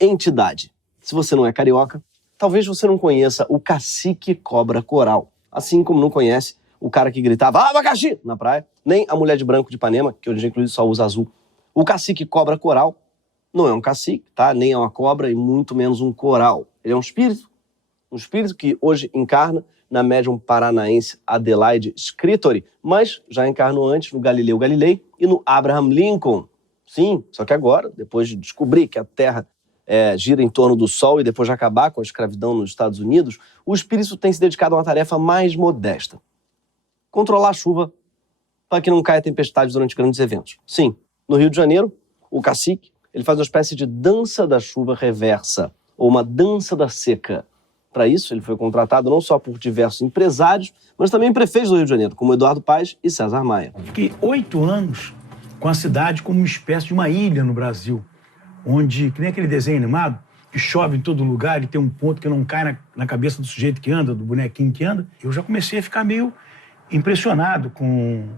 entidade. Se você não é carioca, talvez você não conheça o cacique cobra coral, assim como não conhece o cara que gritava abacaxi na praia, nem a mulher de branco de Ipanema, que hoje inclusive só usa azul. O cacique cobra coral não é um cacique, tá? Nem é uma cobra e muito menos um coral. Ele é um espírito que hoje encarna na médium paranaense Adelaide Scritori, mas já encarnou antes no Galileu Galilei e no Abraham Lincoln. Sim, só que agora, depois de descobrir que a Terra gira em torno do Sol e depois de acabar com a escravidão nos Estados Unidos, o espírito tem se dedicado a uma tarefa mais modesta: controlar a chuva para que não caia tempestade durante grandes eventos. Sim, no Rio de Janeiro, o cacique ele faz uma espécie de dança da chuva reversa, ou uma dança da seca. Para isso, ele foi contratado não só por diversos empresários, mas também prefeitos do Rio de Janeiro, como Eduardo Paes e César Maia. Fiquei 8 anos com a cidade como uma espécie de uma ilha no Brasil, onde, que nem aquele desenho animado, que chove em todo lugar e tem um ponto que não cai na cabeça do sujeito que anda, do bonequinho que anda. Eu já comecei a ficar meio impressionado com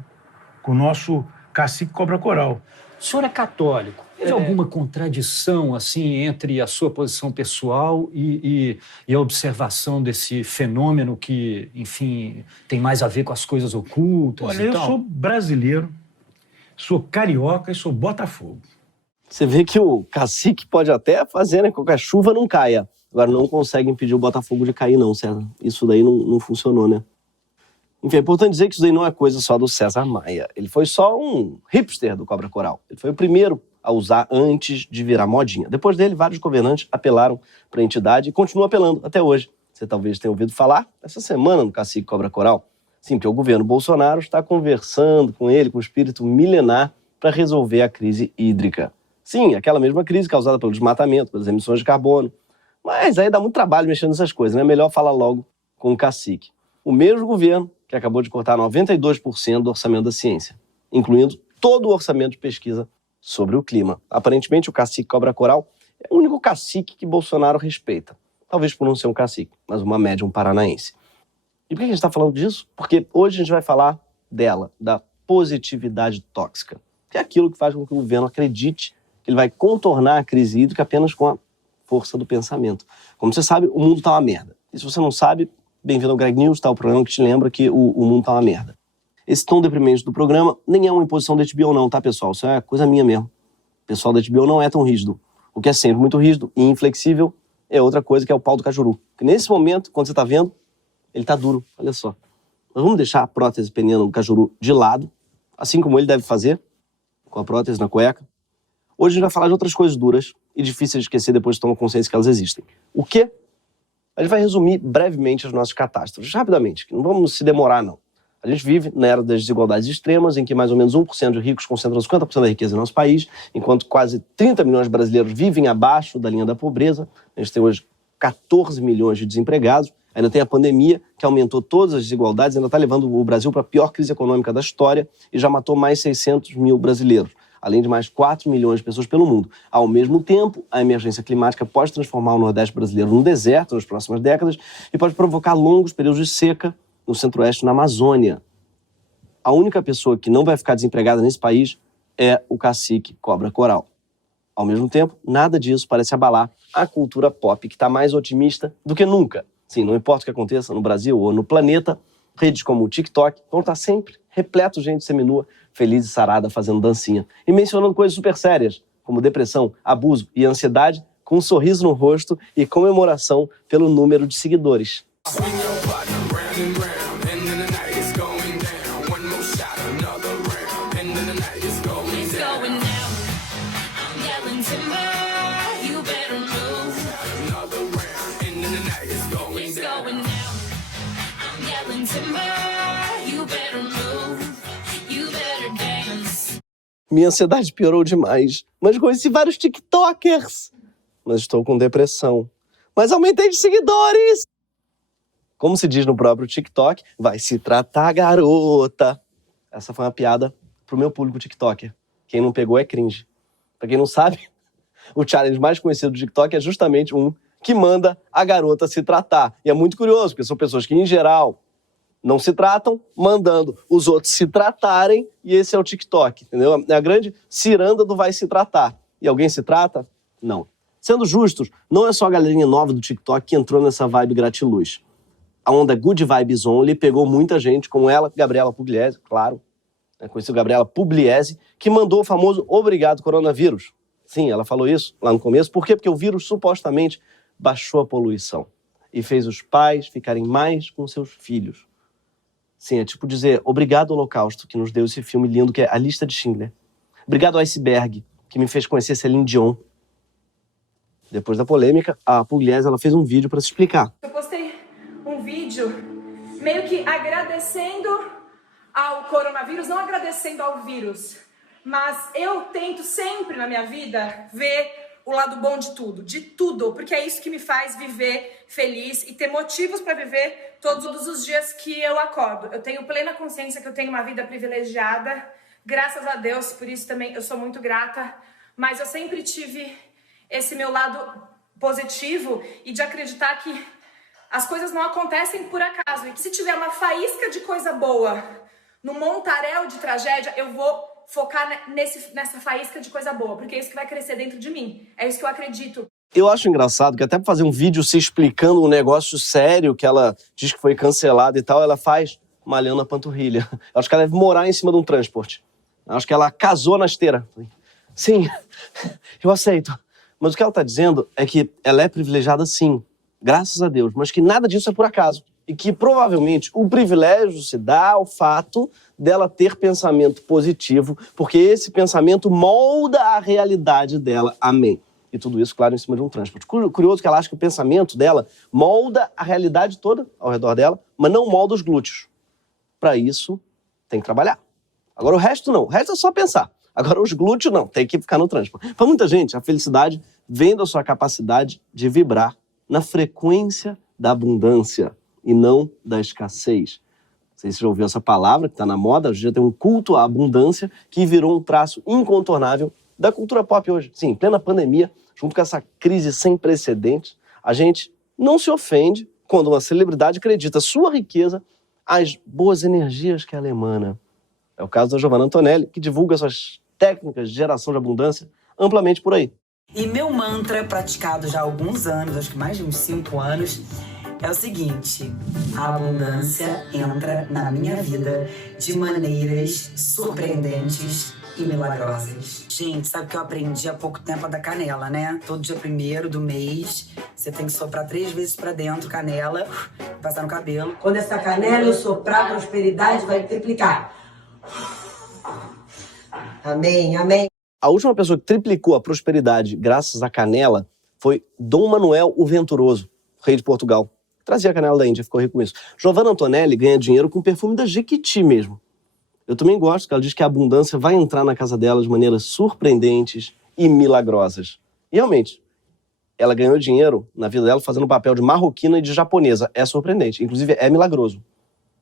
o nosso cacique cobra coral. O senhor é católico. Teve alguma contradição, assim, entre a sua posição pessoal e a observação desse fenômeno que, enfim, tem mais a ver com as coisas ocultas? Olha, eu sou brasileiro, sou carioca e sou Botafogo. Você vê que o cacique pode até fazer, né, com que a chuva não caia. Agora, não consegue impedir o Botafogo de cair, não, César. Isso daí não funcionou, né? Enfim, é importante dizer que isso daí não é coisa só do César Maia. Ele foi só um hipster do cobra coral. Ele foi o primeiro a usar antes de virar modinha. Depois dele, vários governantes apelaram para a entidade e continuam apelando até hoje. Você talvez tenha ouvido falar essa semana no cacique cobra coral. Sim, porque o governo Bolsonaro está conversando com ele, com o espírito milenar, para resolver a crise hídrica. Sim, aquela mesma crise causada pelo desmatamento, pelas emissões de carbono. Mas aí dá muito trabalho mexendo nessas coisas, né? É melhor falar logo com o cacique. O mesmo governo que acabou de cortar 92% do orçamento da ciência, incluindo todo o orçamento de pesquisa sobre o clima. Aparentemente, o cacique cobra coral é o único cacique que Bolsonaro respeita. Talvez por não ser um cacique, mas uma médium paranaense. E por que a gente está falando disso? Porque hoje a gente vai falar dela, da positividade tóxica, que é aquilo que faz com que o governo acredite que ele vai contornar a crise hídrica apenas com a força do pensamento. Como você sabe, o mundo está uma merda. E se você não sabe, bem-vindo ao Greg News, tá? O programa que te lembra que o mundo tá uma merda. Esse tom deprimente do programa nem é uma imposição da HBO não, tá, pessoal? Isso é coisa minha mesmo. O pessoal da HBO não é tão rígido. O que é sempre muito rígido e inflexível é outra coisa, que é o pau do cajuru. Que nesse momento, quando você tá vendo, ele tá duro, olha só. Nós vamos deixar a prótese peniana do cajuru de lado, assim como ele deve fazer, com a prótese na cueca. Hoje a gente vai falar de outras coisas duras e difíceis de esquecer depois de tomar consciência que elas existem. O quê? A gente vai resumir brevemente as nossas catástrofes, rapidamente, que não vamos se demorar, não. A gente vive na era das desigualdades extremas, em que mais ou menos 1% de ricos concentram 50% da riqueza em nosso país, enquanto quase 30 milhões de brasileiros vivem abaixo da linha da pobreza. A gente tem hoje 14 milhões de desempregados. Ainda tem a pandemia, que aumentou todas as desigualdades, ainda está levando o Brasil para a pior crise econômica da história e já matou mais 600 mil brasileiros, além de mais 4 milhões de pessoas pelo mundo. Ao mesmo tempo, a emergência climática pode transformar o Nordeste brasileiro num deserto nas próximas décadas e pode provocar longos períodos de seca no Centro-Oeste e na Amazônia. A única pessoa que não vai ficar desempregada nesse país é o cacique cobra coral. Ao mesmo tempo, nada disso parece abalar a cultura pop, que está mais otimista do que nunca. Sim, não importa o que aconteça no Brasil ou no planeta, redes como o TikTok vão estar sempre repleto de gente seminua, feliz e sarada, fazendo dancinha. E mencionando coisas super sérias, como depressão, abuso e ansiedade, com um sorriso no rosto e comemoração pelo número de seguidores. Minha ansiedade piorou demais, mas conheci vários TikTokers. Mas estou com depressão. Mas aumentei de seguidores! Como se diz no próprio TikTok, vai se tratar, garota. Essa foi uma piada pro meu público TikToker. Quem não pegou é cringe. Pra quem não sabe, o challenge mais conhecido do TikTok é justamente um que manda a garota se tratar. E é muito curioso, porque são pessoas que, em geral, não se tratam, mandando os outros se tratarem, e esse é o TikTok, entendeu? É a grande ciranda do vai se tratar. E alguém se trata? Não. Sendo justos, não é só a galerinha nova do TikTok que entrou nessa vibe gratiluz. A onda Good Vibes Only pegou muita gente, como ela, Gabriela Pugliese, claro, conheceu Gabriela Pugliese, que mandou o famoso obrigado coronavírus. Sim, ela falou isso lá no começo. Por quê? Porque o vírus supostamente baixou a poluição e fez os pais ficarem mais com seus filhos. Sim, é tipo dizer obrigado Holocausto, que nos deu esse filme lindo que é A Lista de Schindler. Obrigado Iceberg, que me fez conhecer Celine Dion. Depois da polêmica, a Pugliese ela fez um vídeo para se explicar. Eu postei um vídeo meio que agradecendo ao coronavírus, não agradecendo ao vírus, mas eu tento sempre na minha vida ver o lado bom de tudo, porque é isso que me faz viver feliz e ter motivos para viver todos os dias que eu acordo. Eu tenho plena consciência que eu tenho uma vida privilegiada, graças a Deus, por isso também eu sou muito grata, mas eu sempre tive esse meu lado positivo e de acreditar que as coisas não acontecem por acaso e que se tiver uma faísca de coisa boa no montaréu de tragédia, eu vou focar nessa faísca de coisa boa, porque é isso que vai crescer dentro de mim, é isso que eu acredito. Eu acho engraçado que até para fazer um vídeo se explicando um negócio sério que ela diz que foi cancelado e tal, ela faz malhando a panturrilha. Eu acho que ela deve morar em cima de um transporte. Eu acho que ela casou na esteira. Sim, eu aceito. Mas o que ela está dizendo é que ela é privilegiada sim, graças a Deus, mas que nada disso é por acaso. E que provavelmente o privilégio se dá ao fato dela ter pensamento positivo, porque esse pensamento molda a realidade dela. Amém. E tudo isso, claro, em cima de um transporte. Curioso que ela acha que o pensamento dela molda a realidade toda ao redor dela, mas não molda os glúteos. Para isso, tem que trabalhar. Agora o resto não, o resto é só pensar. Agora os glúteos não, tem que ficar no transporte. Para muita gente, a felicidade vem da sua capacidade de vibrar na frequência da abundância e não da escassez. Não sei se você já ouviu essa palavra, que está na moda, hoje já tem um culto à abundância que virou um traço incontornável da cultura pop hoje. Sim, em plena pandemia, junto com essa crise sem precedentes, a gente não se ofende quando uma celebridade acredita sua riqueza às boas energias que ela emana. É o caso da Giovanna Antonelli, que divulga suas técnicas de geração de abundância amplamente por aí. E meu mantra, praticado já há alguns anos, acho que mais de uns 5 anos, é o seguinte: a abundância entra na minha vida de maneiras surpreendentes e milagrosas. Gente, sabe o que eu aprendi há pouco tempo da canela, né? Todo dia 1º do mês, você tem que soprar 3 vezes pra dentro, canela, passar no cabelo. Quando essa canela eu soprar, a prosperidade vai triplicar. Amém, amém. A última pessoa que triplicou a prosperidade graças à canela foi Dom Manuel o Venturoso, rei de Portugal. Trazia a canela da Índia, ficou rico com isso. Giovanna Antonelli ganha dinheiro com o perfume da Jequiti mesmo. Eu também gosto, que ela diz que a abundância vai entrar na casa dela de maneiras surpreendentes e milagrosas. E realmente, ela ganhou dinheiro na vida dela fazendo o papel de marroquina e de japonesa. É surpreendente, inclusive é milagroso.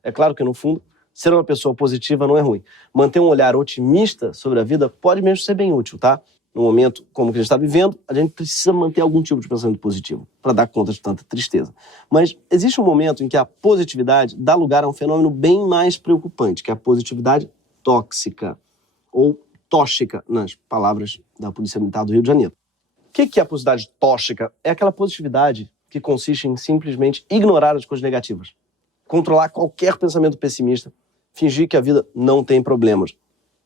É claro que no fundo, ser uma pessoa positiva não é ruim. Manter um olhar otimista sobre a vida pode mesmo ser bem útil, tá? No momento como que a gente está vivendo, a gente precisa manter algum tipo de pensamento positivo para dar conta de tanta tristeza. Mas existe um momento em que a positividade dá lugar a um fenômeno bem mais preocupante, que é a positividade tóxica, ou tóxica, nas palavras da Polícia Militar do Rio de Janeiro. O que é a positividade tóxica? É aquela positividade que consiste em simplesmente ignorar as coisas negativas, controlar qualquer pensamento pessimista, fingir que a vida não tem problemas.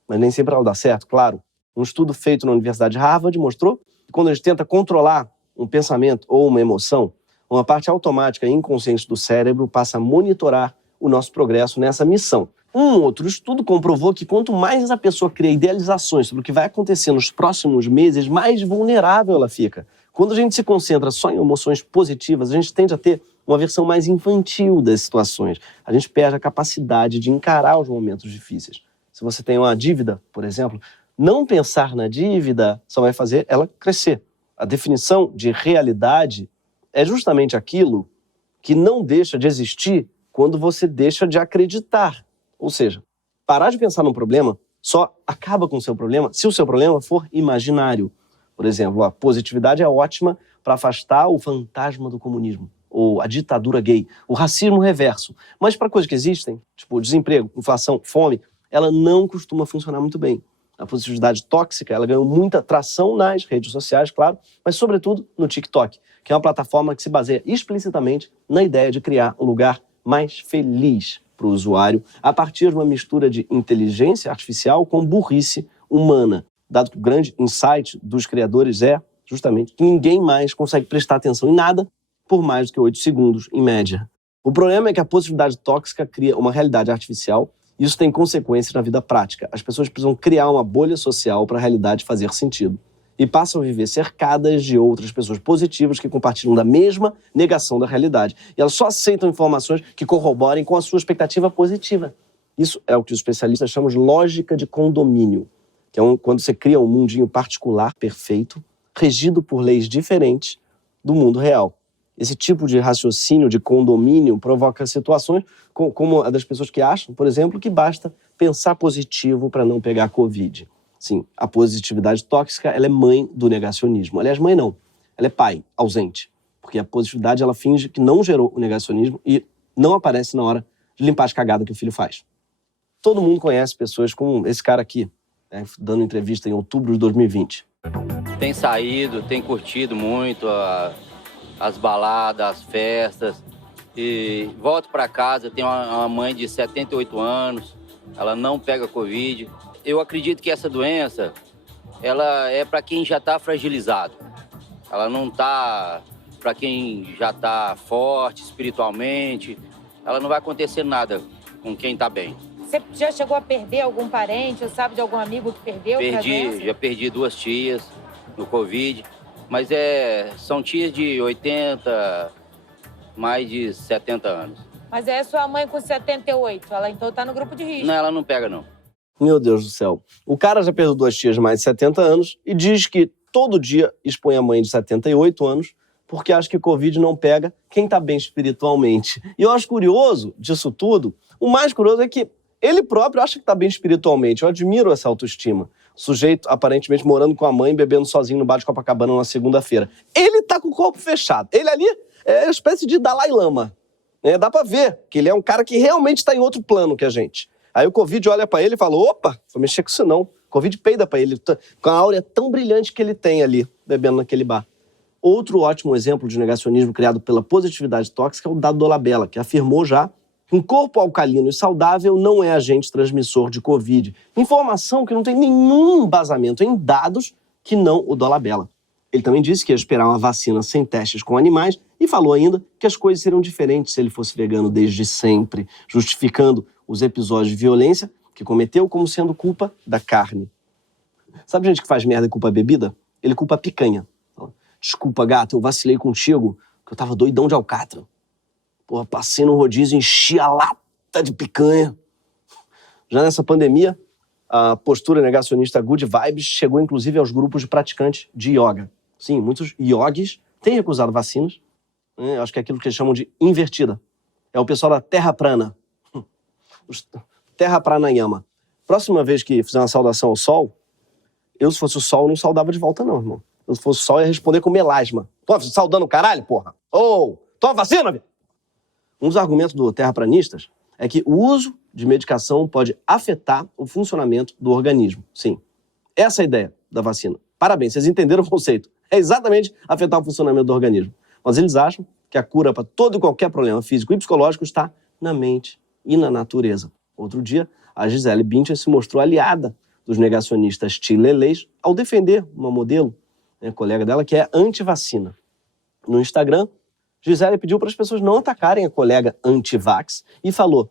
Mas nem sempre ela dá certo, claro. Um estudo feito na Universidade de Harvard mostrou que quando a gente tenta controlar um pensamento ou uma emoção, uma parte automática e inconsciente do cérebro passa a monitorar o nosso progresso nessa missão. Um outro estudo comprovou que quanto mais a pessoa cria idealizações sobre o que vai acontecer nos próximos meses, mais vulnerável ela fica. Quando a gente se concentra só em emoções positivas, a gente tende a ter uma versão mais infantil das situações. A gente perde a capacidade de encarar os momentos difíceis. Se você tem uma dívida, por exemplo, não pensar na dívida só vai fazer ela crescer. A definição de realidade é justamente aquilo que não deixa de existir quando você deixa de acreditar. Ou seja, parar de pensar num problema só acaba com o seu problema se o seu problema for imaginário. Por exemplo, a positividade é ótima para afastar o fantasma do comunismo, ou a ditadura gay, o racismo reverso. Mas para coisas que existem, tipo desemprego, inflação, fome, ela não costuma funcionar muito bem. A positividade tóxica, ela ganhou muita tração nas redes sociais, claro, mas sobretudo no TikTok, que é uma plataforma que se baseia explicitamente na ideia de criar um lugar mais feliz para o usuário, a partir de uma mistura de inteligência artificial com burrice humana, dado que o grande insight dos criadores é justamente que ninguém mais consegue prestar atenção em nada por mais do que 8 segundos, em média. O problema é que a positividade tóxica cria uma realidade artificial e isso tem consequências na vida prática. As pessoas precisam criar uma bolha social para a realidade fazer sentido e passam a viver cercadas de outras pessoas positivas que compartilham da mesma negação da realidade. E elas só aceitam informações que corroborem com a sua expectativa positiva. Isso é o que os especialistas chamam de lógica de condomínio, que é quando você cria um mundinho particular, perfeito, regido por leis diferentes do mundo real. Esse tipo de raciocínio de condomínio provoca situações como a das pessoas que acham, por exemplo, que basta pensar positivo para não pegar Covid. Sim, a positividade tóxica, ela é mãe do negacionismo. Aliás, mãe não, ela é pai, ausente. Porque a positividade, ela finge que não gerou o negacionismo e não aparece na hora de limpar as cagadas que o filho faz. Todo mundo conhece pessoas como esse cara aqui, né, dando entrevista em outubro de 2020. Tem saído, tem curtido muito as baladas, as festas. E volto para casa, tenho uma mãe de 78 anos, ela não pega Covid. Eu acredito que essa doença, ela é para quem já está fragilizado. Ela não está para quem já está forte espiritualmente. Ela não vai acontecer nada com quem está bem. Você já chegou a perder algum parente, ou sabe de algum amigo que perdeu? Já perdi 2 tias no Covid, mas são tias de 80, mais de 70 anos. Mas é sua mãe com 78, ela então tá no grupo de risco. Não, ela não pega, não. Meu Deus do céu. O cara já perdeu 2 tias de mais de 70 anos e diz que todo dia expõe a mãe de 78 anos porque acha que Covid não pega quem tá bem espiritualmente. E eu acho curioso disso tudo, o mais curioso é que ele próprio acha que tá bem espiritualmente. Eu admiro essa autoestima. O sujeito, aparentemente, morando com a mãe, bebendo sozinho no bar de Copacabana na segunda-feira. Ele tá com o corpo fechado. Ele ali é uma espécie de Dalai Lama. Dá pra ver que ele é um cara que realmente tá em outro plano que a gente. Aí o Covid olha pra ele e fala, opa, vou mexer com isso não. O Covid peida pra ele, com a áurea tão brilhante que ele tem ali, bebendo naquele bar. Outro ótimo exemplo de negacionismo criado pela positividade tóxica é o Dado Dolabella, que afirmou já que um corpo alcalino e saudável não é agente transmissor de Covid. Informação que não tem nenhum embasamento em dados que não o Dolabella. Ele também disse que ia esperar uma vacina sem testes com animais e falou ainda que as coisas seriam diferentes se ele fosse vegano desde sempre, justificando os episódios de violência que cometeu como sendo culpa da carne. Sabe gente que faz merda e culpa a bebida? Ele culpa a picanha. Desculpa, gato, eu vacilei contigo, que eu tava doidão de alcatra. Porra, passei no rodízio e enchi a lata de picanha. Já nessa pandemia, a postura negacionista Good Vibes chegou inclusive aos grupos de praticantes de yoga. Sim, muitos yogis têm recusado vacinas. Acho que é aquilo que eles chamam de invertida. É o pessoal da Terra Prana. Terra Pranayama. Próxima vez que fizer uma saudação ao sol, eu, se fosse o sol, não saudava de volta não, irmão. Eu, se fosse o sol, ia responder com melasma. Tô saudando o caralho, porra? Toma vacina, velho! Um dos argumentos do terraplanistas é que o uso de medicação pode afetar o funcionamento do organismo. Sim, essa é a ideia da vacina. Parabéns, vocês entenderam o conceito. É exatamente afetar o funcionamento do organismo. Mas eles acham que a cura para todo e qualquer problema físico e psicológico está na mente e na natureza. Outro dia, a Gisele Bündchen se mostrou aliada dos negacionistas chilelês ao defender uma modelo, colega dela, que é anti-vacina. No Instagram, Gisele pediu para as pessoas não atacarem a colega anti-vax e falou: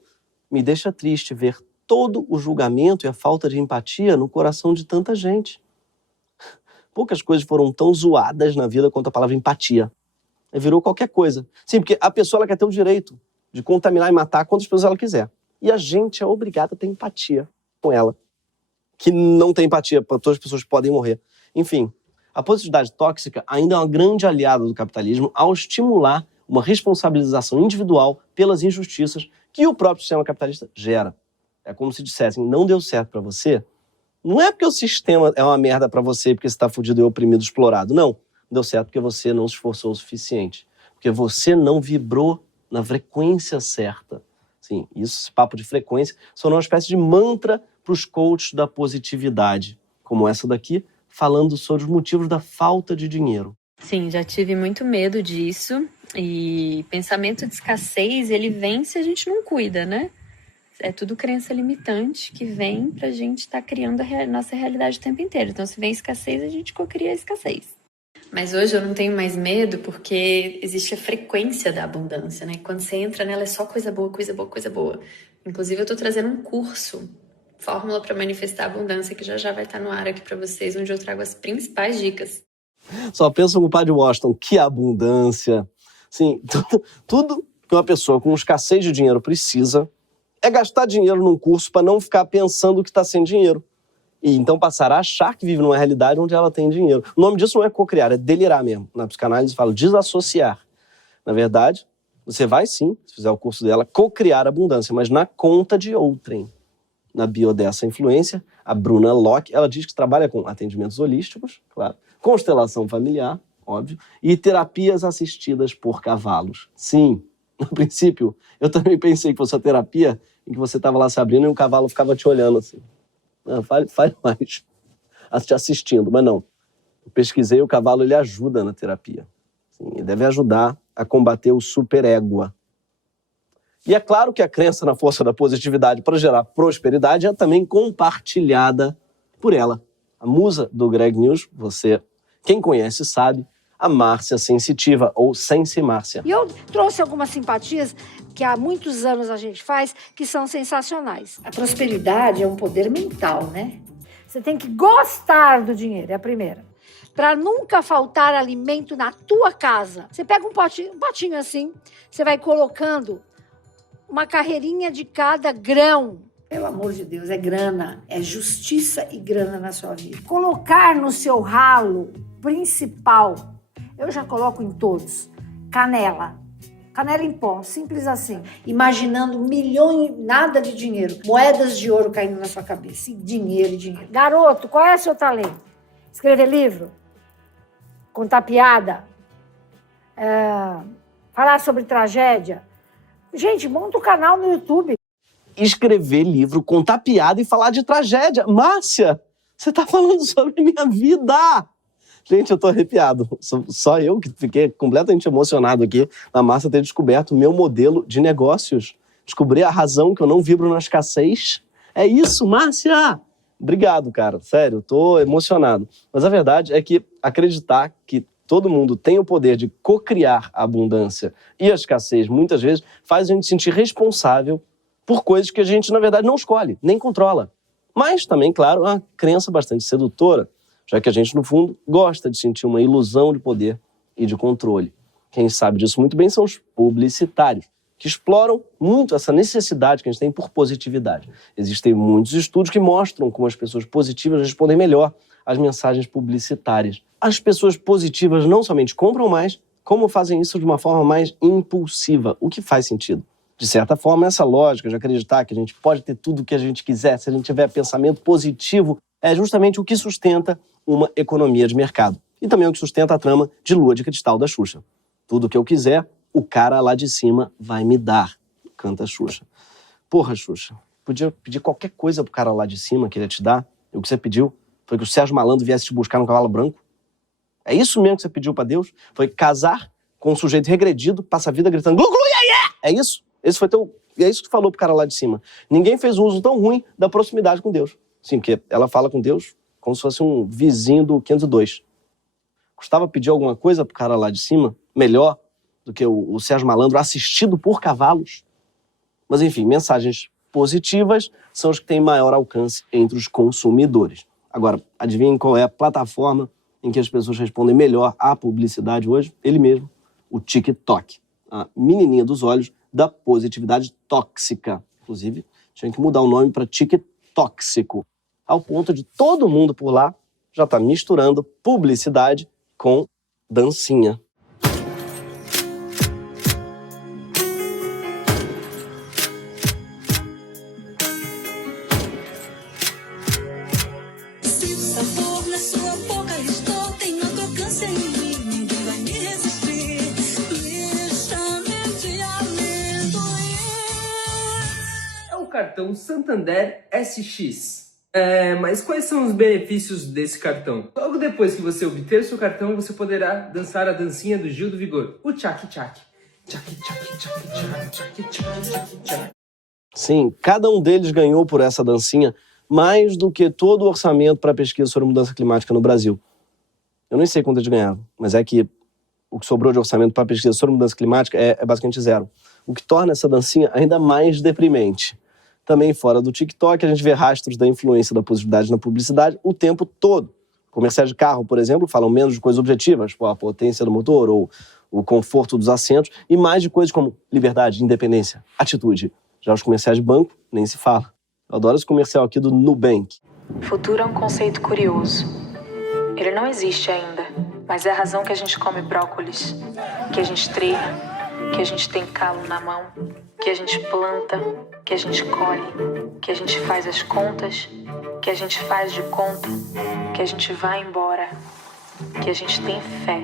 me deixa triste ver todo o julgamento e a falta de empatia no coração de tanta gente. Poucas coisas foram tão zoadas na vida quanto a palavra empatia. Virou qualquer coisa. Sim, porque a pessoa ela quer ter o direito de contaminar e matar quantas pessoas ela quiser. E a gente é obrigado a ter empatia com ela. Que não tem empatia, todas as pessoas podem morrer. Enfim, a positividade tóxica ainda é uma grande aliada do capitalismo ao estimular uma responsabilização individual pelas injustiças que o próprio sistema capitalista gera. É como se dissessem, não deu certo para você, não é porque o sistema é uma merda para você, porque você está fudido e oprimido, explorado. Não, deu certo porque você não se esforçou o suficiente. Porque você não vibrou na frequência certa. Sim, isso, esse papo de frequência, são uma espécie de mantra para os coaches da positividade, como essa daqui, falando sobre os motivos da falta de dinheiro. Sim, já tive muito medo disso. E pensamento de escassez, ele vem se a gente não cuida, né? É tudo crença limitante que vem pra gente estar criando a nossa realidade o tempo inteiro. Então, se vem escassez, a gente cocria a escassez. Mas hoje eu não tenho mais medo porque existe a frequência da abundância, né? Quando você entra nela é só coisa boa, coisa boa, coisa boa. Inclusive, eu tô trazendo um curso, Fórmula para Manifestar a Abundância, que já vai estar no ar aqui pra vocês, onde eu trago as principais dicas. Só pensa no padre Washington, que abundância. Sim, tudo que uma pessoa com escassez de dinheiro precisa é gastar dinheiro num curso para não ficar pensando que está sem dinheiro. E então passar a achar que vive numa realidade onde ela tem dinheiro. O nome disso não é cocriar, é delirar mesmo. Na psicanálise fala desassociar. Na verdade, você vai sim, se fizer o curso dela, cocriar abundância, mas na conta de outrem. Na bio dessa influência, a Bruna Locke, ela diz que trabalha com atendimentos holísticos, claro, constelação familiar, óbvio, e terapias assistidas por cavalos. Sim, no princípio, eu também pensei que fosse a terapia em que você estava lá se abrindo e um cavalo ficava te olhando assim. Não, faz mais, te assistindo, mas não. Eu pesquisei, o cavalo ele ajuda na terapia. Sim, ele deve ajudar a combater o superégua. E é claro que a crença na força da positividade para gerar prosperidade é também compartilhada por ela. A musa do Greg News, você, quem conhece sabe, a Márcia Sensitiva, ou Sense Márcia. E eu trouxe algumas simpatias que há muitos anos a gente faz, que são sensacionais. A prosperidade é um poder mental, né? Você tem que gostar do dinheiro, é a primeira. Para nunca faltar alimento na tua casa. Você pega um potinho assim, você vai colocando uma carreirinha de cada grão. Pelo amor de Deus, é grana, é justiça e grana na sua vida. Colocar no seu ralo principal, eu já coloco em todos, canela. Canela em pó, simples assim. Imaginando milhões, nada de dinheiro, moedas de ouro caindo na sua cabeça. E dinheiro, dinheiro. Garoto, qual é o seu talento? Escrever livro? Contar piada? Falar sobre tragédia? Gente, monta um canal no YouTube. Escrever livro, contar piada e falar de tragédia. Márcia, você tá falando sobre a minha vida. Gente, eu tô arrepiado. Só eu que fiquei completamente emocionado aqui na Márcia ter descoberto o meu modelo de negócios. Descobri a razão que eu não vibro na escassez. É isso, Márcia! Obrigado, cara. Sério, eu tô emocionado. Mas a verdade é que acreditar que todo mundo tem o poder de cocriar a abundância e a escassez, muitas vezes, faz a gente sentir responsável por coisas que a gente, na verdade, não escolhe, nem controla. Mas também, claro, uma crença bastante sedutora, já que a gente, no fundo, gosta de sentir uma ilusão de poder e de controle. Quem sabe disso muito bem são os publicitários, que exploram muito essa necessidade que a gente tem por positividade. Existem muitos estudos que mostram como as pessoas positivas respondem melhor às mensagens publicitárias. As pessoas positivas não somente compram mais, como fazem isso de uma forma mais impulsiva, o que faz sentido. De certa forma, essa lógica de acreditar que a gente pode ter tudo o que a gente quiser se a gente tiver pensamento positivo é justamente o que sustenta uma economia de mercado. E também o que sustenta a trama de Lua de Cristal da Xuxa. Tudo o que eu quiser, o cara lá de cima vai me dar, canta a Xuxa. Porra, Xuxa, podia pedir qualquer coisa pro cara lá de cima que ele ia te dar, e o que você pediu foi que o Sérgio Malandro viesse te buscar no cavalo branco? É isso mesmo que você pediu pra Deus? Foi casar com um sujeito regredido, passa a vida gritando glu, glu, yeah, yeah! É isso? É isso que tu falou pro cara lá de cima. Ninguém fez um uso tão ruim da proximidade com Deus. Sim, porque ela fala com Deus como se fosse um vizinho do 502. Custava pedir alguma coisa pro cara lá de cima, melhor do que o Sérgio Malandro assistido por cavalos? Mas enfim, mensagens positivas são as que têm maior alcance entre os consumidores. Agora, adivinhem qual é a plataforma em que as pessoas respondem melhor à publicidade hoje? Ele mesmo, o TikTok. A menininha dos olhos da positividade tóxica. Inclusive, tinha que mudar o nome para TikTóxico, ao ponto de todo mundo por lá já tá misturando publicidade com dancinha. cartão Santander SX. Mas quais são os benefícios desse cartão? Logo depois que você obter seu cartão, você poderá dançar a dancinha do Gil do Vigor, o tchac-tchac. Sim, cada um deles ganhou por essa dancinha mais do que todo o orçamento para pesquisa sobre mudança climática no Brasil. Eu nem sei quanto eles ganharam, mas é que o que sobrou de orçamento para pesquisa sobre mudança climática é basicamente zero. O que torna essa dancinha ainda mais deprimente. Também fora do TikTok, a gente vê rastros da influência da positividade na publicidade o tempo todo. Comerciais de carro, por exemplo, falam menos de coisas objetivas, tipo a potência do motor ou o conforto dos assentos, e mais de coisas como liberdade, independência, atitude. Já os comerciais de banco, nem se fala. Eu adoro esse comercial aqui do Nubank. Futuro é um conceito curioso. Ele não existe ainda, mas é a razão que a gente come brócolis, que a gente treina, que a gente tem calo na mão, que a gente planta, que a gente colhe, que a gente faz as contas, que a gente faz de conta, que a gente vai embora, que a gente tem fé.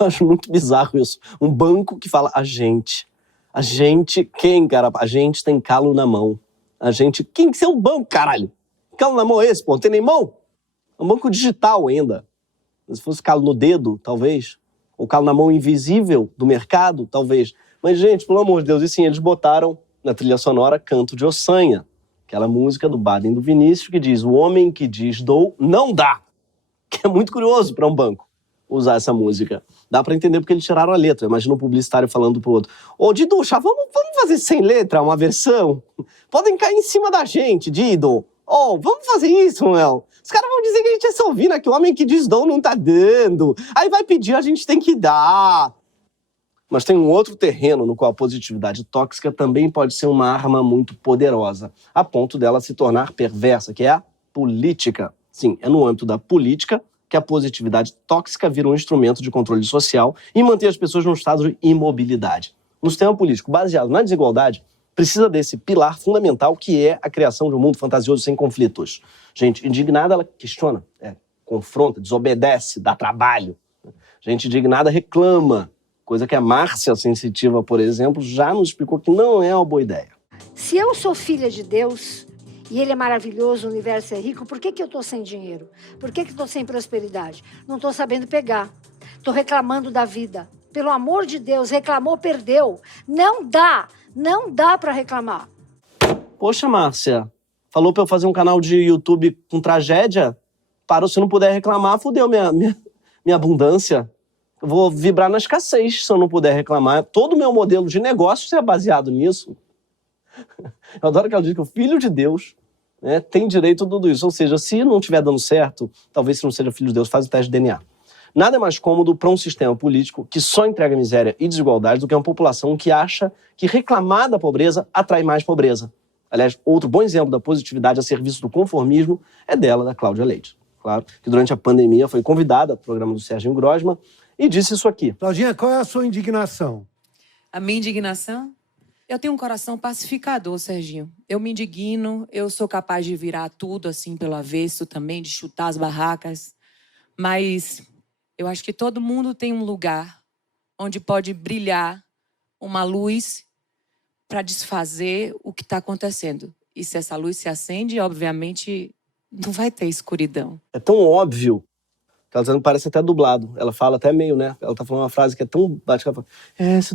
Eu acho muito bizarro isso. Um banco que fala a gente. A gente, quem, cara? A gente tem calo na mão. A gente, quem que é um banco, caralho? Calo na mão é esse, pô? Não tem nem mão? É um banco digital ainda. Se fosse calo no dedo, talvez. Ou calo na mão invisível do mercado, talvez. Mas, gente, pelo amor de Deus, e sim, eles botaram na trilha sonora Canto de Ossanha, aquela música do Baden do Vinícius que diz: o homem que diz dou, não dá. Que é muito curioso para um banco usar essa música. Dá para entender porque eles tiraram a letra. Imagina um publicitário falando pro outro: ô, Diducha, vamos fazer sem letra uma versão? Podem cair em cima da gente, Dido. Ô, vamos fazer isso, meu. Os caras vão dizer que a gente é só ouvindo, que o homem que diz dou não tá dando. Aí vai pedir, a gente tem que dar. Mas tem um outro terreno no qual a positividade tóxica também pode ser uma arma muito poderosa, a ponto dela se tornar perversa, que é a política. Sim, é no âmbito da política que a positividade tóxica vira um instrumento de controle social e mantém as pessoas num estado de imobilidade. No sistema político baseado na desigualdade, precisa desse pilar fundamental que é a criação de um mundo fantasioso sem conflitos. Gente indignada, ela questiona, confronta, desobedece, dá trabalho. Gente indignada reclama, coisa que a Márcia Sensitiva, por exemplo, já nos explicou que não é uma boa ideia. Se eu sou filha de Deus e Ele é maravilhoso, o universo é rico, por que eu estou sem dinheiro? Por que eu estou sem prosperidade? Não estou sabendo pegar. Estou reclamando da vida. Pelo amor de Deus, reclamou, perdeu. Não dá para reclamar. Poxa, Márcia, falou para eu fazer um canal de YouTube com tragédia? Parou, se eu não puder reclamar, fudeu minha abundância. Eu vou vibrar na escassez se eu não puder reclamar. Todo o meu modelo de negócio é baseado nisso. Eu adoro que ela diz que o filho de Deus, né, tem direito a tudo isso. Ou seja, se não estiver dando certo, talvez se não seja filho de Deus, faz o teste de DNA. Nada é mais cômodo para um sistema político que só entrega miséria e desigualdade do que uma população que acha que reclamar da pobreza atrai mais pobreza. Aliás, outro bom exemplo da positividade a serviço do conformismo é dela, da Cláudia Leite. Claro, que durante a pandemia foi convidada ao programa do Serginho Grosman e disse isso aqui. Claudinha, qual é a sua indignação? A minha indignação? Eu tenho um coração pacificador, Serginho. Eu me indigno, eu sou capaz de virar tudo assim pelo avesso também, de chutar as barracas. Mas eu acho que todo mundo tem um lugar onde pode brilhar uma luz para desfazer o que está acontecendo. E se essa luz se acende, obviamente, não vai ter escuridão. É tão óbvio que ela parece até dublado. Ela fala até meio, né? Ela tá falando uma frase que é tão básica. Ela fala,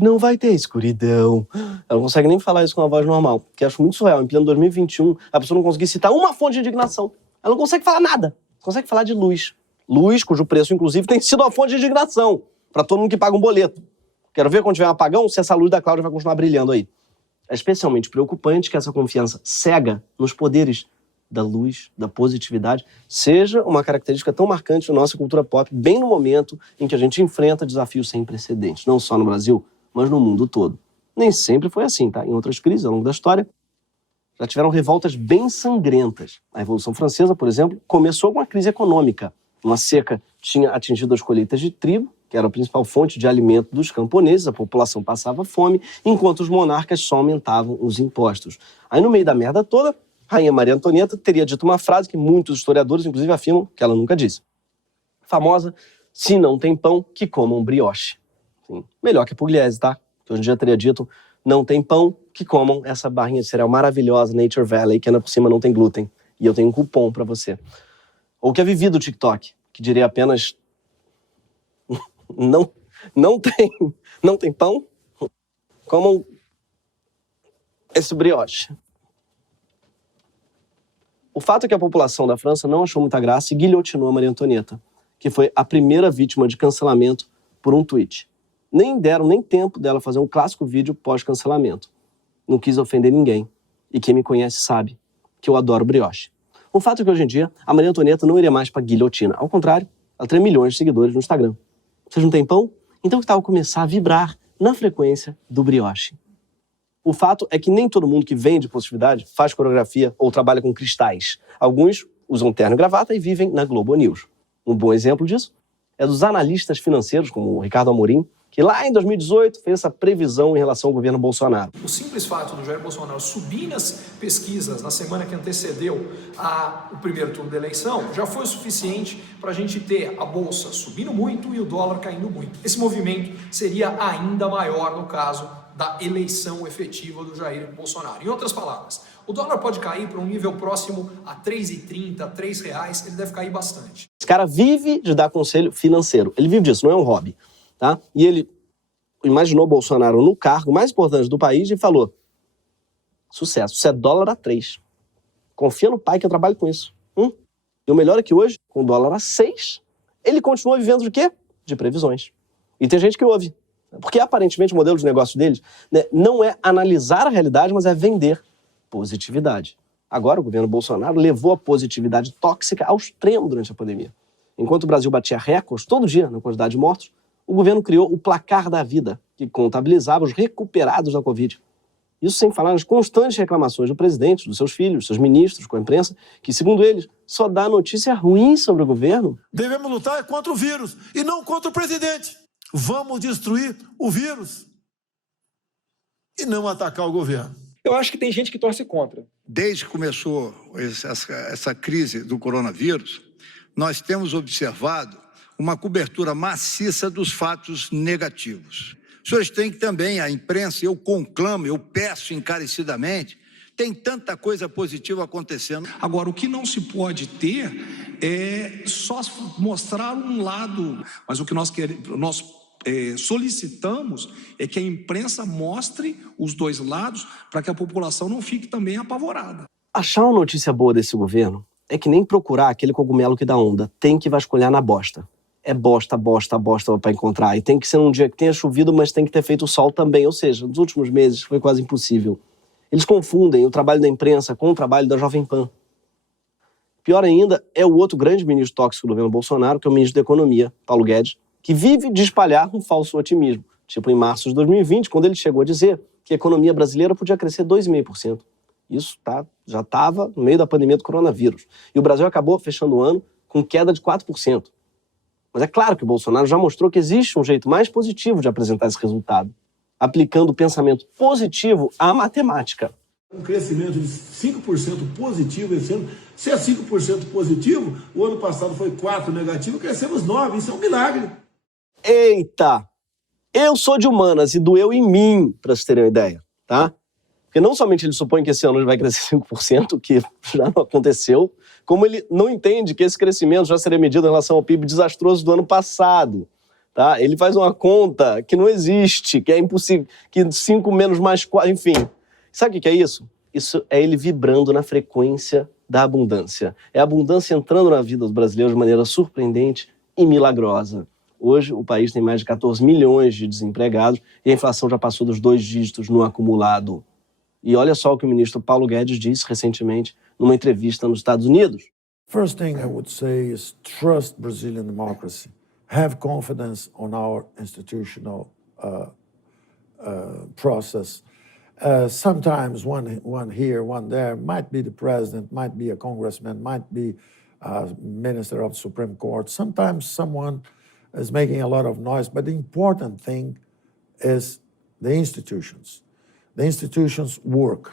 não vai ter escuridão. Ela não consegue nem falar isso com uma voz normal, que eu acho muito surreal. Em pleno 2021, a pessoa não conseguir citar uma fonte de indignação. Ela não consegue falar nada. Consegue falar de luz. Luz, cujo preço, inclusive, tem sido uma fonte de indignação para todo mundo que paga um boleto. Quero ver quando tiver um apagão se essa luz da Cláudia vai continuar brilhando aí. É especialmente preocupante que essa confiança cega nos poderes da luz, da positividade, seja uma característica tão marcante da nossa cultura pop, bem no momento em que a gente enfrenta desafios sem precedentes, não só no Brasil, mas no mundo todo. Nem sempre foi assim, tá? Em outras crises ao longo da história, já tiveram revoltas bem sangrentas. A Revolução Francesa, por exemplo, começou com uma crise econômica. Uma seca tinha atingido as colheitas de trigo, que era a principal fonte de alimento dos camponeses, a população passava fome, enquanto os monarcas só aumentavam os impostos. Aí, no meio da merda toda, Rainha Maria Antonieta teria dito uma frase que muitos historiadores, inclusive, afirmam que ela nunca disse. Famosa: se não tem pão, que comam brioche. Sim. Melhor que a Pugliese, tá? Que hoje em dia teria dito: não tem pão, que comam essa barrinha de cereal maravilhosa, Nature Valley, que ainda por cima não tem glúten. E eu tenho um cupom para você. Ou que a Vivi do TikTok, que diria apenas... não tem pão, comam esse brioche. O fato é que a população da França não achou muita graça e guilhotinou a Maria Antonieta, que foi a primeira vítima de cancelamento por um tweet. Nem deram nem tempo dela fazer um clássico vídeo pós-cancelamento. Não quis ofender ninguém. E quem me conhece sabe que eu adoro brioche. O fato é que hoje em dia a Maria Antonieta não iria mais para guilhotina. Ao contrário, ela tem milhões de seguidores no Instagram. Vocês não têm pão? Então que tal começar a vibrar na frequência do brioche? O fato é que nem todo mundo que vende positividade faz coreografia ou trabalha com cristais. Alguns usam terno e gravata e vivem na Globo News. Um bom exemplo disso é dos analistas financeiros, como o Ricardo Amorim, que lá em 2018 fez essa previsão em relação ao governo Bolsonaro. O simples fato do Jair Bolsonaro subir nas pesquisas na semana que antecedeu o primeiro turno da eleição já foi o suficiente para a gente ter a Bolsa subindo muito e o dólar caindo muito. Esse movimento seria ainda maior no caso da eleição efetiva do Jair Bolsonaro. Em outras palavras, o dólar pode cair para um nível próximo a R$ 3,30, R$ 3, ele deve cair bastante. Esse cara vive de dar conselho financeiro. Ele vive disso, não é um hobby. Tá? E ele imaginou Bolsonaro no cargo mais importante do país e falou: sucesso, isso é dólar a 3. Confia no pai que eu trabalho com isso. E o melhor é que hoje, com o dólar a 6, ele continua vivendo de quê? De previsões. E tem gente que ouve. Porque aparentemente o modelo de negócio deles, né, não é analisar a realidade, mas é vender positividade. Agora o governo Bolsonaro levou a positividade tóxica ao extremo durante a pandemia. Enquanto o Brasil batia recordes todo dia na quantidade de mortos, o governo criou o Placar da Vida, que contabilizava os recuperados da Covid. Isso sem falar nas constantes reclamações do presidente, dos seus filhos, dos seus ministros, com a imprensa, que, segundo eles, só dá notícia ruim sobre o governo. Devemos lutar contra o vírus e não contra o presidente. Vamos destruir o vírus e não atacar o governo. Eu acho que tem gente que torce contra. Desde que começou essa crise do coronavírus, nós temos observado uma cobertura maciça dos fatos negativos. Os senhores têm que também, a imprensa, eu conclamo, eu peço encarecidamente, tem tanta coisa positiva acontecendo. Agora, o que não se pode ter é só mostrar um lado, mas o que nós solicitamos é que a imprensa mostre os dois lados para que a população não fique também apavorada. Achar uma notícia boa desse governo é que nem procurar aquele cogumelo que dá onda. Tem que vasculhar na bosta. É bosta para encontrar. E tem que ser um dia que tenha chovido, mas tem que ter feito sol também. Ou seja, nos últimos meses foi quase impossível. Eles confundem o trabalho da imprensa com o trabalho da Jovem Pan. Pior ainda é o outro grande ministro tóxico do governo Bolsonaro, que é o ministro da Economia, Paulo Guedes, que vive de espalhar um falso otimismo. Tipo em março de 2020, quando ele chegou a dizer que a economia brasileira podia crescer 2,5%. Isso já estava no meio da pandemia do coronavírus. E o Brasil acabou fechando o ano com queda de 4%. Mas é claro que o Bolsonaro já mostrou que existe um jeito mais positivo de apresentar esse resultado, aplicando o pensamento positivo à matemática. Um crescimento de 5% positivo esse ano. Se é 5% positivo, o ano passado foi 4% negativo, crescemos 9%. Isso é um milagre. Eita! Eu sou de humanas e doeu em mim, para vocês terem uma ideia, tá? Porque não somente ele supõe que esse ano ele vai crescer 5%, que já não aconteceu, como ele não entende que esse crescimento já seria medido em relação ao PIB desastroso do ano passado. Tá? Ele faz uma conta que não existe, que é impossível, que 5 menos mais 4, enfim. Sabe o que é isso? Isso é ele vibrando na frequência da abundância. É a abundância entrando na vida dos brasileiros de maneira surpreendente e milagrosa. Hoje, o país tem mais de 14 milhões de desempregados e a inflação já passou dos 2 dígitos no acumulado. E olha só o que o ministro Paulo Guedes disse recentemente numa entrevista nos Estados Unidos. First thing I would say is trust Brazilian democracy. Have confidence on our institutional process. Sometimes one here, one there, might be the president, might be a congressman, might be a minister of the Supreme Court. Sometimes someone is making a lot of noise, but the important thing is the institutions. The institutions work.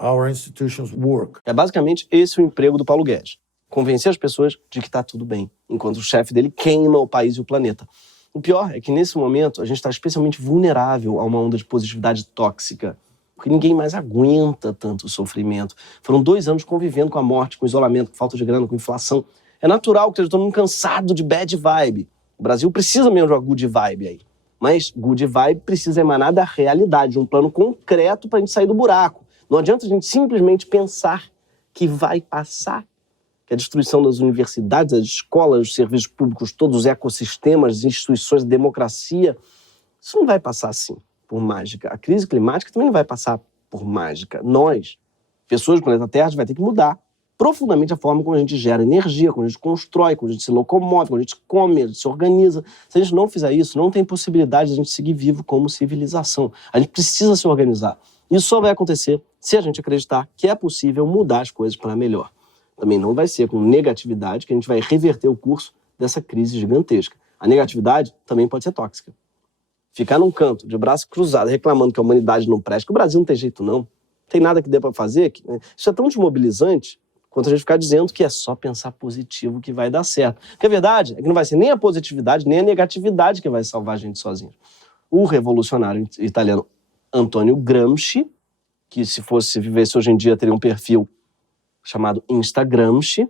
Our institutions work. É basicamente esse o emprego do Paulo Guedes. Convencer as pessoas de que está tudo bem, enquanto o chefe dele queima o país e o planeta. O pior é que, nesse momento, a gente está especialmente vulnerável a uma onda de positividade tóxica, porque ninguém mais aguenta tanto sofrimento. Foram 2 anos convivendo com a morte, com isolamento, com falta de grana, com inflação. É natural que esteja todo mundo cansado de bad vibe. O Brasil precisa mesmo de uma good vibe aí. Mas good vibe precisa emanar da realidade, de um plano concreto para a gente sair do buraco. Não adianta a gente simplesmente pensar que vai passar, que a destruição das universidades, das escolas, dos serviços públicos, todos os ecossistemas, as instituições, a democracia, isso não vai passar assim, por mágica. A crise climática também não vai passar por mágica. Nós, pessoas do planeta Terra, a gente vai ter que mudar profundamente a forma como a gente gera energia, como a gente constrói, como a gente se locomove, como a gente come, a gente se organiza. Se a gente não fizer isso, não tem possibilidade de a gente seguir vivo como civilização. A gente precisa se organizar. Isso só vai acontecer se a gente acreditar que é possível mudar as coisas para melhor. Também não vai ser com negatividade que a gente vai reverter o curso dessa crise gigantesca. A negatividade também pode ser tóxica. Ficar num canto, de braço cruzado, reclamando que a humanidade não presta, que o Brasil não tem jeito não, não tem nada que dê para fazer, isso é tão desmobilizante quanto a gente ficar dizendo que é só pensar positivo que vai dar certo. Porque a verdade é que não vai ser nem a positividade, nem a negatividade que vai salvar a gente sozinho. O revolucionário italiano Antonio Gramsci, que se vivesse hoje em dia teria um perfil chamado Instagramsci,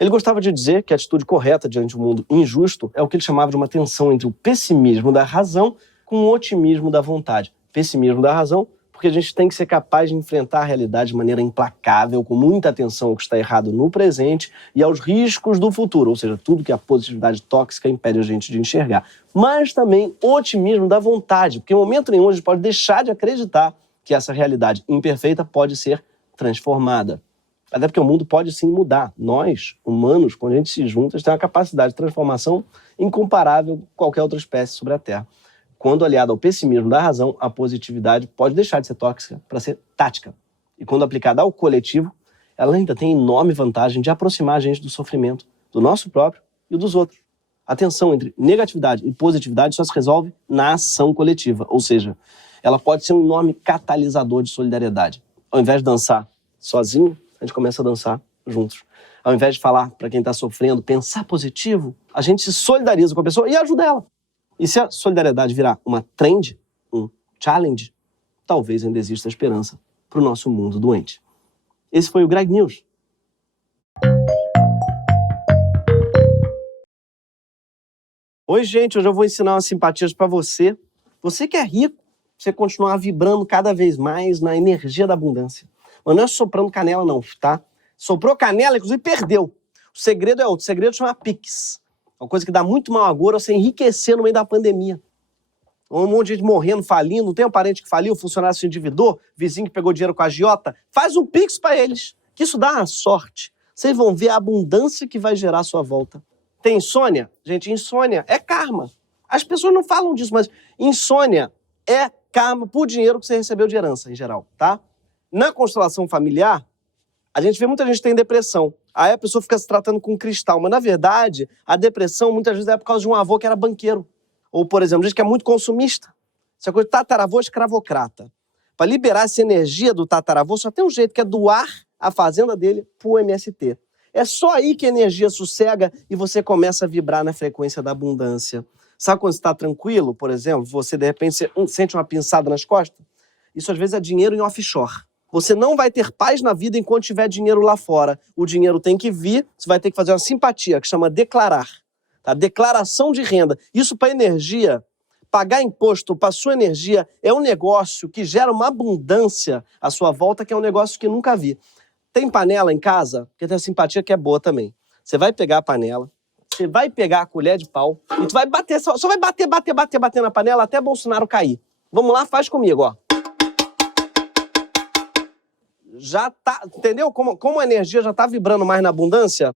ele gostava de dizer que a atitude correta diante de um mundo injusto é o que ele chamava de uma tensão entre o pessimismo da razão com o otimismo da vontade. Pessimismo da razão, porque a gente tem que ser capaz de enfrentar a realidade de maneira implacável, com muita atenção ao que está errado no presente e aos riscos do futuro, ou seja, tudo que a positividade tóxica impede a gente de enxergar. Mas também otimismo da vontade, porque em momento nenhum a gente pode deixar de acreditar que essa realidade imperfeita pode ser transformada. Até porque o mundo pode sim mudar. Nós, humanos, quando a gente se junta, a gente tem uma capacidade de transformação incomparável com qualquer outra espécie sobre a Terra. Quando aliada ao pessimismo da razão, a positividade pode deixar de ser tóxica para ser tática. E quando aplicada ao coletivo, ela ainda tem enorme vantagem de aproximar a gente do sofrimento, do nosso próprio e dos outros. A tensão entre negatividade e positividade só se resolve na ação coletiva, ou seja, ela pode ser um enorme catalisador de solidariedade. Ao invés de dançar sozinho, a gente começa a dançar juntos. Ao invés de falar para quem está sofrendo, pensar positivo, a gente se solidariza com a pessoa e ajuda ela. E se a solidariedade virar uma trend, um challenge, talvez ainda exista esperança para o nosso mundo doente. Esse foi o Greg News. Oi, gente, hoje eu vou ensinar umas simpatias para você. Você que é rico, você continuar vibrando cada vez mais na energia da abundância. Mas não é soprando canela não, tá? Soprou canela, inclusive perdeu. O segredo é outro, o segredo chama Pix. É uma coisa que dá muito mal agora você enriquecer no meio da pandemia. Um monte de gente morrendo, falindo, tem um parente que faliu, o funcionário se endividou, vizinho que pegou dinheiro com a agiota. Faz um Pix para eles, que isso dá uma sorte. Vocês vão ver a abundância que vai gerar à sua volta. Tem insônia? Gente, insônia é karma. As pessoas não falam disso, mas insônia é karma por dinheiro que você recebeu de herança, em geral, tá? Na constelação familiar, a gente vê muita gente que tem depressão. Aí a pessoa fica se tratando com cristal. Mas, na verdade, a depressão muitas vezes é por causa de um avô que era banqueiro. Ou, por exemplo, gente que é muito consumista. Essa coisa de tataravô escravocrata. Para liberar essa energia do tataravô, só tem um jeito, que é doar a fazenda dele pro MST. É só aí que a energia sossega e você começa a vibrar na frequência da abundância. Sabe quando você está tranquilo, por exemplo, você, de repente, sente uma pinçada nas costas? Isso, às vezes, é dinheiro em offshore. Você não vai ter paz na vida enquanto tiver dinheiro lá fora. O dinheiro tem que vir, você vai ter que fazer uma simpatia, que chama declarar. Tá? Declaração de renda. Isso para energia, pagar imposto para sua energia é um negócio que gera uma abundância à sua volta, que é um negócio que nunca vi. Tem panela em casa? Porque tem a simpatia que é boa também. Você vai pegar a panela, você vai pegar a colher de pau e tu vai bater, só vai bater na panela até Bolsonaro cair. Vamos lá, faz comigo, ó. Já tá, entendeu? Como a energia já tá vibrando mais na abundância,